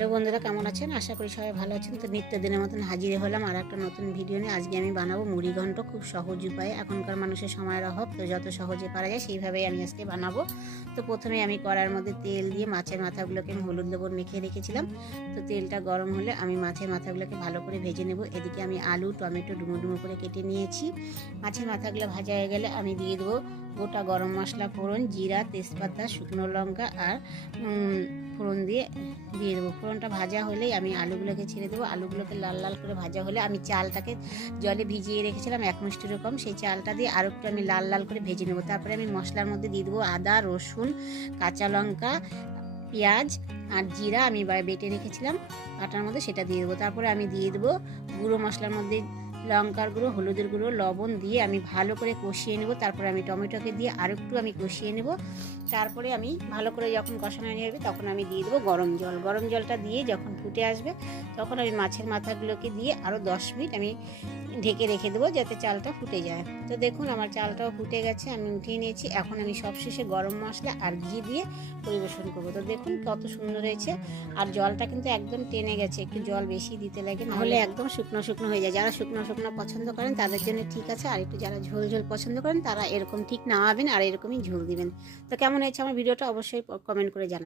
Hello বন্ধুরা, কেমন আছেন? আশা করি সবাই ভালো আছেন। তো নিত্যদিনের মতন হাজির হলাম আর একটা নতুন ভিডিও নিয়ে। আজকে আমি বানাবো মুড়ি ঘন্ট খুব সহজ উপায়ে। এখনকার মানুষের সময়ের অভাব, তো যত সহজে পারা যায় সেইভাবেই আমি আজকে বানাবো। তো প্রথমে আমি কড়ার মধ্যে তেল দিয়ে মাছের মাথাগুলোকে আমি হলুদ লবণ মেখে রেখেছিলাম। তো তেলটা গরম হলে আমি মাছের মাথাগুলোকে ভালো করে ভেজে নেব। এদিকে আমি আলু টমেটো ডুমো ডুমো করে কেটে নিয়েছি। মাছের মাথাগুলো ভাজা হয়ে গেলে আমি দিয়ে দেবো গোটা গরম মশলা ফোড়ন, জিরা, তেজপাতা, শুকনো লঙ্কা আর ফোড়ন দিয়ে দেবো। ফোড়নটা ভাজা হলেই আমি আলুগুলোকে ছেড়ে দেবো। আলুগুলোকে লাল লাল করে ভাজা হলে আমি চালটাকে জলে ভিজিয়ে রেখেছিলাম 1 মুষ্টির কম, সেই চালটা দিয়ে আরও একটু আমি লাল লাল করে ভেজে নেবো। তারপরে আমি মশলার মধ্যে দিয়ে দেবো আদা, রসুন, কাঁচা লঙ্কা, পেঁয়াজ আর জিরা আমি বেটে রেখেছিলাম আটার মধ্যে, সেটা দিয়ে দেবো। তারপরে আমি দিয়ে দেবো গুঁড়ো মশলার মধ্যে লঙ্কার গুঁড়ো, হলুদের গুঁড়ো, লবণ দিয়ে আমি ভালো করে কষিয়ে নেব। তারপরে আমি টমেটোকে দিয়ে আরও একটু আমি কষিয়ে নেব। তারপরে আমি ভালো করে যখন কষানো হয়ে যাবে তখন আমি দিয়ে দেবো গরম জল। গরম জলটা দিয়ে যখন ফুটে আসবে তখন আমি মাছের মাথাগুলোকে দিয়ে আরও 10 মিনিট আমি ঢেকে রেখে দেবো যাতে চালটা ফুটে যায়। তো দেখুন আমার চালটাও ফুটে গেছে, আমি উঠিয়ে নিয়েছি। এখন আমি সবশেষে গরম মশলা আর ঘি দিয়ে পরিবেশন করবো। তো দেখুন কত সুন্দর হয়েছে। আর জলটা কিন্তু একদম টেনে গেছে, একটু জল বেশি দিতে লাগে, নাহলে একদম শুকনো শুকনো হয়ে যায়। যারা শুকনো শুকনো পছন্দ করেন তাদের জন্য ঠিক আছে, আর একটু যারা ঝোল ঝোল পছন্দ করেন তারা এরকম ঠিক নামাবেন আর এরকমই ঝোল দিবেন। তো কেমন হয়েছে আমার ভিডিওটা অবশ্যই কমেন্ট করে জানাবেন।